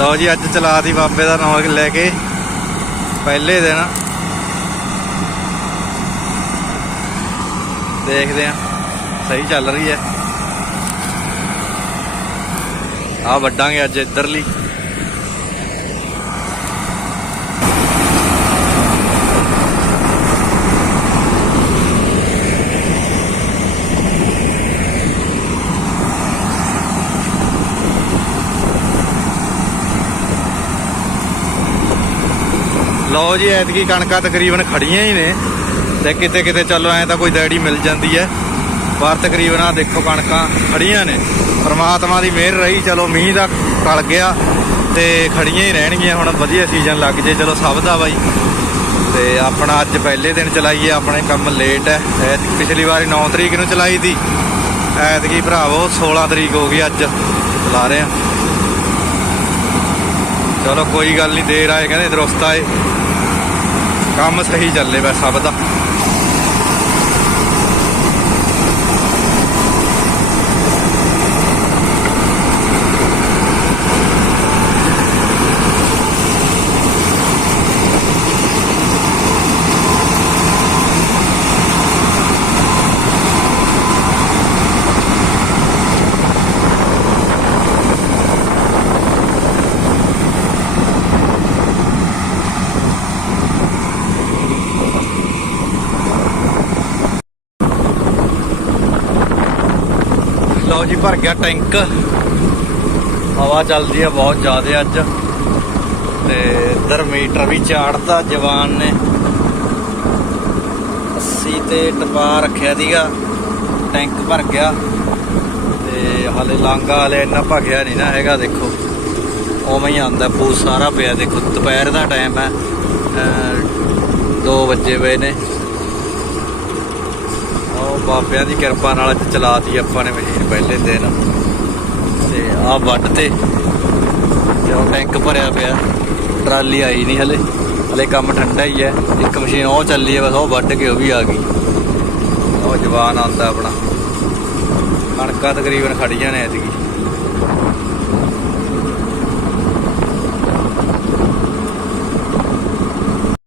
ਲਓ ਜੀ, ਅੱਜ ਚਲਾਤੀ ਬਾਬੇ ਦਾ ਨਾਮ ਲੈ ਕੇ। ਪਹਿਲੇ ਦਿਨ। ਦੇਖਦੇ ਆ ਸਹੀ ਚੱਲ ਰਹੀ ਹੈ। ਆ ਵੱਡਾਂਗੇ ਅੱਜ ਇੱਧਰਲੀ। ਲਓ ਜੀ, ਐਤਕੀ ਕਣਕਾਂ ਤਕਰੀਬਨ ਖੜੀਆਂ ਹੀ ਨੇ ਤੇ ਕਿਤੇ ਕਿਤੇ ਚੱਲੋ ਐ ਤਾਂ ਕੋਈ ਦੈੜੀ ਮਿਲ ਜਾਂਦੀ ਹੈ ਪਰ ਤਕਰੀਬਨ ਆ ਦੇਖੋ ਕਣਕਾਂ ਖੜੀਆਂ ਨੇ। ਪਰਮਾਤਮਾ ਦੀ ਮਿਹਰ ਰਹੀ, ਚਲੋ ਮੀਂਹ ਦਾ ਕਲ ਗਿਆ ਤੇ ਖੜੀਆਂ ਹੀ ਰਹਿਣਗੀਆਂ, ਹੁਣ ਵਧੀਆ ਸੀਜ਼ਨ ਲੱਗ ਜੇ, ਚਲੋ ਸਭ ਦਾ ਬਾਈ। ਤੇ ਆਪਣਾ ਅੱਜ ਪਹਿਲੇ ਦਿਨ ਚਲਾਈਏ, ਆਪਣੇ ਕੰਮ ਲੇਟ ਹੈ ਐਤਕੀ ਪਿਛਲੀ ਵਾਰੀ 9 ਤਰੀਕ ਨੂੰ ਚਲਾਈ ਦੀ ਐਤਕੀ ਭਰਾਵੋ 16 ਤਰੀਕ ਹੋ ਗਈ ਅੱਜ, ਚਲਾ ਰਹੇ ਆ। ਚਲੋ ਕੋਈ ਗੱਲ ਨਹੀਂ ਦੇਰ ਆਏ, ਕਹਿੰਦੇ ਦਰੁਸਤ ਆਏ। ਕੰਮ ਸਹੀ ਚੱਲੇ ਬਸ ਸਭ ਦਾ। ਲਓ ਜੀ, ਭਰ ਗਿਆ ਟੈਂਕ। ਹਵਾ ਚੱਲਦੀ ਆ ਬਹੁਤ ਜ਼ਿਆਦਾ ਅੱਜ। ਤੇ ਇੱਧਰ ਮੀਟਰ ਵੀ ਚਾੜਤਾ ਜਵਾਨ ਨੇ। 80 ਤੇ ਟਪਾ ਰੱਖਿਆ ਸੀਗਾ। ਟੈਂਕ ਭਰ ਗਿਆ। ਤੇ ਹਲੇ ਲਾਂਗਾ ਹਲੇ ਇੰਨਾ ਭਗਿਆ ਨਹੀਂ ਨਾ ਹੈਗਾ, ਦੇਖੋ। ਉਵੇਂ ਹੀ ਆਂਦਾ ਪੂ ਸਾਰਾ ਪਿਆ। ਦੇਖੋ, ਦੁਪਹਿਰ ਦਾ ਟਾਈਮ ਹੈ 2 ਵਜੇ ਪਏ ਨੇ। ਬਾਬਿਆਂ ਦੀ ਕਿਰਪਾ ਨਾਲ ਅੱਜ ਚਲਾਤੀ ਆਪਾਂ ਨੇ ਮਸ਼ੀਨ ਪਹਿਲੇ ਦਿਨ। ਤੇ ਆਹ ਵੱਢ ਤੇ ਤੇ ਉਹ ਟੈਂਕ ਭਰਿਆ ਪਿਆ। ਟਰਾਲੀ ਆਈ ਨਹੀਂ ਹਲੇ। ਹਲੇ ਕੰਮ ਠੰਡਾ ਹੀ ਹੈ। ਇੱਕ ਮਸ਼ੀਨ ਉਹ ਚੱਲੀ ਹੈ, ਬਸ ਉਹ ਵੱਢ ਕੇ ਉਹ ਵੀ ਆ ਗਈ। ਉਹ ਜਵਾਨ ਆਂਦਾ ਆਪਣਾ। ਕਣਕਾਂ ਤਕਰੀਬਨ ਖੜੀਆਂ ਨੇ ਐਤਕੀ।